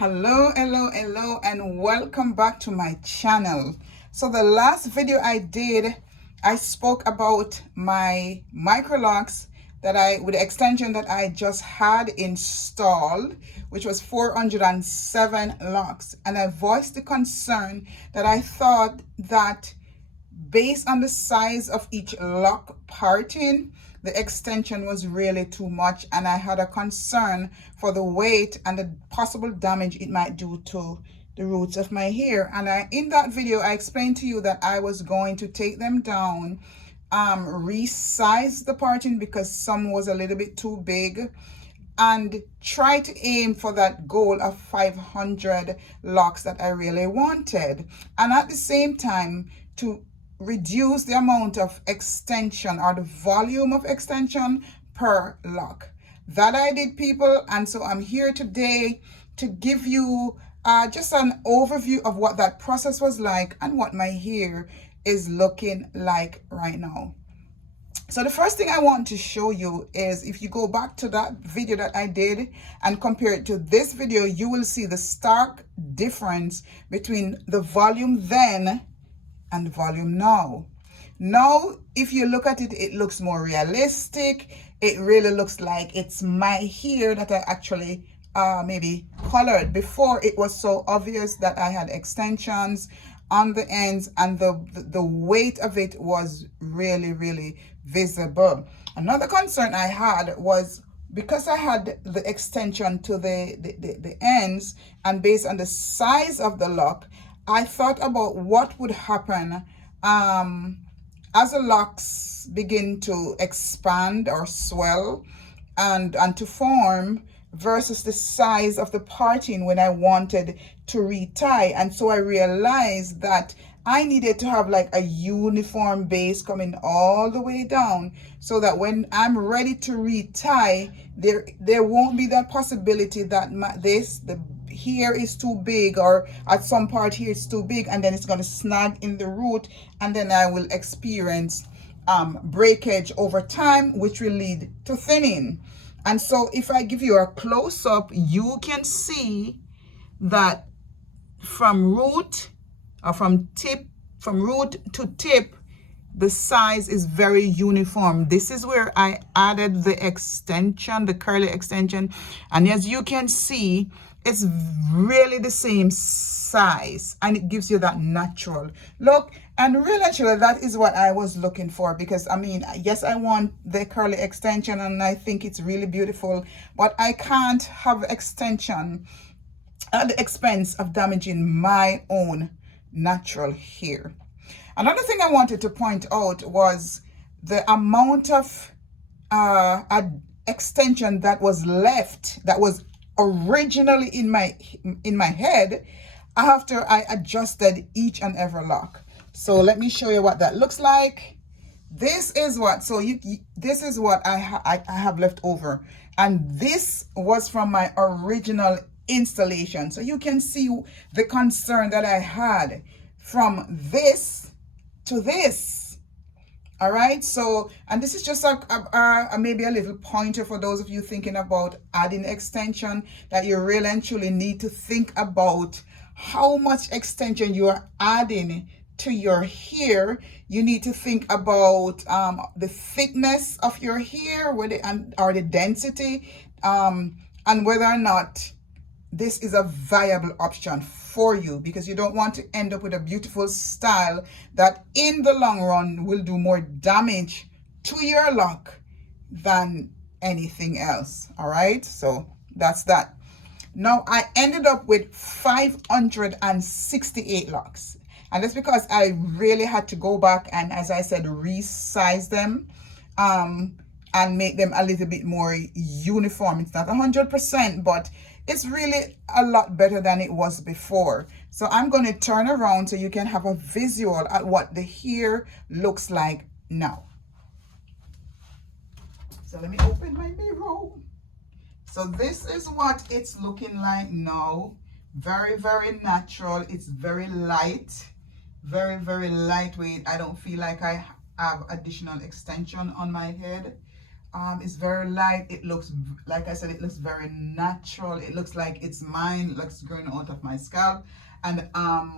Hello, and welcome back to my channel. So the last video I did, I spoke about my micro locks with the extension that I just had installed, which was 407 locks. And I voiced the concern that I thought that based on the size of each lock parting, the extension was really too much, and I had a concern for the weight and the possible damage it might do to the roots of my hair. And in that video I explained to you that I was going to take them down, resize the parting because some was a little bit too big, and try to aim for that goal of 500 locks that I really wanted, and at the same time to reduce the amount of extension or the volume of extension per lock. That I did, people, and so I'm here today to give you just an overview of what that process was like and what my hair is looking like right now. So the first thing I want to show you is, if you go back to that video that I did and compare it to this video, you will see the stark difference between the volume then and the volume now. Now, if you look at it, it looks more realistic. It really looks like it's my hair that I actually maybe colored. Before, it was so obvious that I had extensions on the ends, and the weight of it was really visible. Another concern I had was, because I had the extension to the ends, and based on the size of the lock, I thought about what would happen as the locks begin to expand or swell and to form versus the size of the parting when I wanted to retie. And so I realized that I needed to have like a uniform base coming all the way down, so that when I'm ready to retie, there won't be that possibility that the here is too big, or at some part here it's too big, and then it's going to snag in the root, and then I will experience breakage over time, which will lead to thinning. And so if I give you a close-up, you can see that from root to tip, the size is very uniform. This is where I added the extension, the curly extension, and as you can see, it's really the same size, and it gives you that natural look. And really, actually, that is what I was looking for, because I mean, yes, I want the curly extension and I think it's really beautiful, but I can't have extension at the expense of damaging my own natural hair. Another thing I wanted to point out was the amount of extension that was left, that was originally in my head, after I adjusted each and every lock. So let me show you what that looks like. This is what, this is what I have left over, and this was from my original installation. So you can see the concern that I had from this to this. All right, so, and this is just maybe a little pointer for those of you thinking about adding extension, that you really and truly need to think about how much extension you are adding to your hair. You need to think about the thickness of your hair, or the density, and whether or not this is a viable option for you, because you don't want to end up with a beautiful style that in the long run will do more damage to your lock than anything else. All right, so that's that. Now I ended up with 568 locks, and that's because I really had to go back and, as I said, resize them and make them a little bit more uniform. It's not 100%, but it's really a lot better than it was before. So I'm going to turn around so you can have a visual at what the hair looks like now. So let me open my mirror. So this is what it's looking like now. Very natural. It's very light, very lightweight. I don't feel like I have additional extension on my head. It's very light. It looks, like I said, it looks very natural. It looks like it's mine. It looks growing out of my scalp. And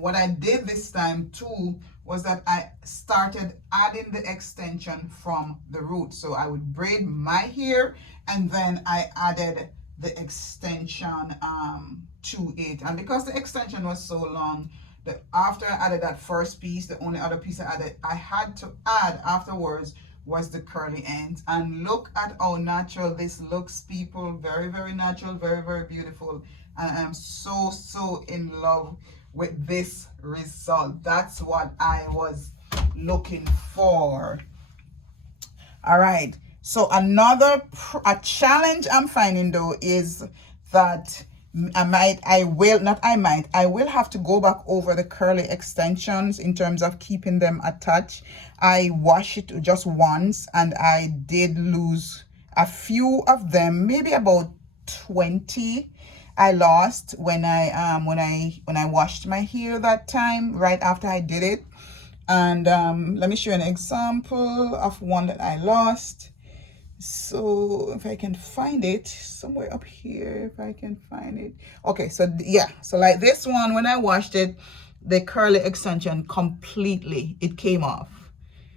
what I did this time too was that I started adding the extension from the root. So I would braid my hair and then I added the extension to it. And because the extension was so long, after I added that first piece, the only other piece I had to add afterwards was the curly ends. And look at how natural this looks, people. Very, very natural, very, very beautiful. And I'm so in love with this result. That's what I was looking for. All right, so another a challenge I'm finding though is that I will have to go back over the curly extensions in terms of keeping them attached. I washed it just once and I did lose a few of them, maybe about 20 I lost when I washed my hair that time, right after I did it. And let me show you an example of one that I lost. So if I can find it somewhere up here, if I can find it. Okay, so yeah, so like this one, when I washed it, the curly extension completely, it came off.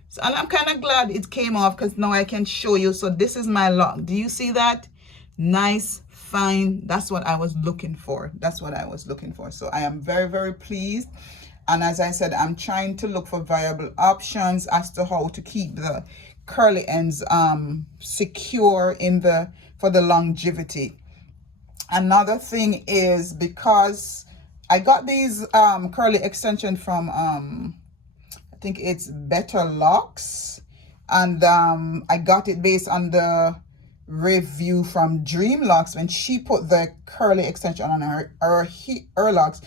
So, and I'm kind of glad it came off because now I can show you. So this is my lock. Do you see that? Nice, fine. That's what I was looking for. That's what I was looking for. So I am very, very pleased. And as I said, I'm trying to look for viable options as to how to keep the curly ends secure for the longevity. Another thing is, because I got these curly extension from I think it's Better Locs, and I got it based on the review from Dream Locks when she put the curly extension on her locks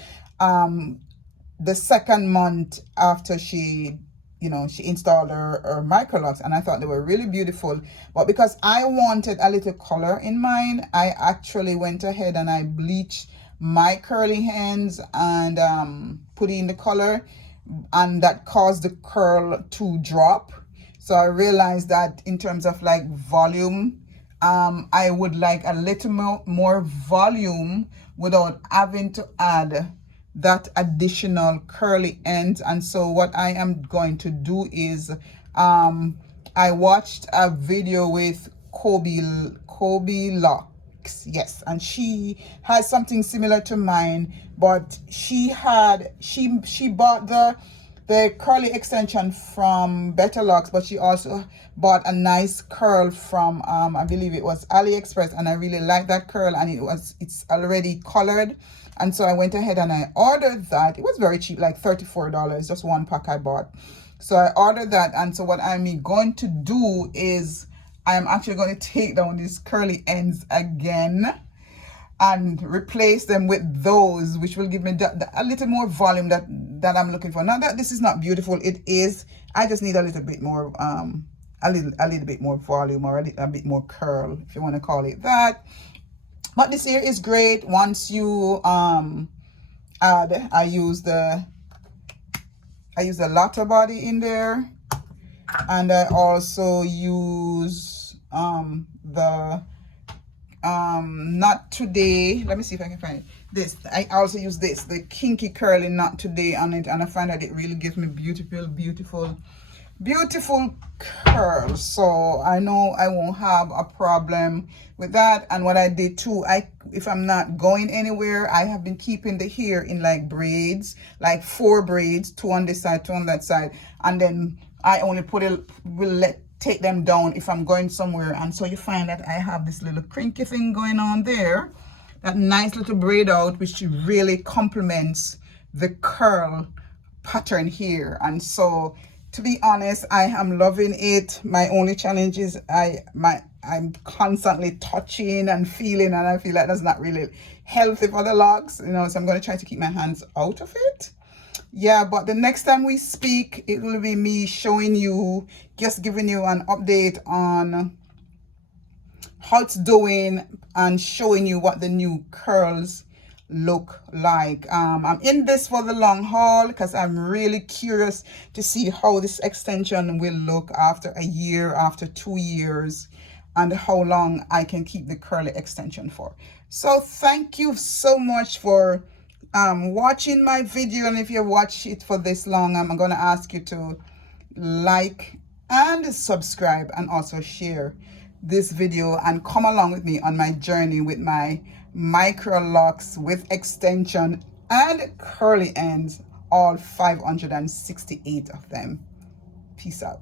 the second month after she installed her micro locks, and I thought they were really beautiful. But because I wanted a little color in mine, I actually went ahead and I bleached my curly ends and put in the color, and that caused the curl to drop. So I realized that in terms of like volume, I would like a little more volume without having to add that additional curly ends. And so what I am going to do is I watched a video with Kobe Locs, yes, and she has something similar to mine, but she bought the curly extension from Better Locks, but she also bought a nice curl from I believe it was AliExpress, and I really like that curl, and it's already colored. And so I went ahead and I ordered that. It was very cheap, like $34, just one pack I bought. So I ordered that. And so what I'm going to do is I'm actually going to take down these curly ends again and replace them with those, which will give me a little more volume that I'm looking for. Not that this is not beautiful, it is. I just need a little bit more a little bit more volume, or a bit more curl, if you want to call it that. But this here is great. Once you add, I use the lotter body in there, and I also use the Not Today. Let me see if I can find it. This, I also use this, the kinky curly Not Today on it, and I find that it really gives me beautiful curls. So I know I won't have a problem with that. And what I did too, if I'm not going anywhere, I have been keeping the hair in like braids, like 4 braids, 2 on this side, 2 on that side, and then I only take them down if I'm going somewhere. And so you find that I have this little crinky thing going on there, that nice little braid out, which really complements the curl pattern here. And so to be honest, I am loving it. My only challenge is I'm constantly touching and feeling, and I feel like that's not really healthy for the locks, so I'm going to try to keep my hands out of it. Yeah, but the next time we speak, it will be me showing you, just giving you an update on how it's doing and showing you what the new curls look like. I'm in this for the long haul because I'm really curious to see how this extension will look after a year, after 2 years. and how long I can keep the curly extension for. So thank you so much for watching my video, and if you watch it for this long, I'm going to ask you to like and subscribe and also share this video and come along with me on my journey with my micro locks with extension and curly ends, all 568 of them. Peace out.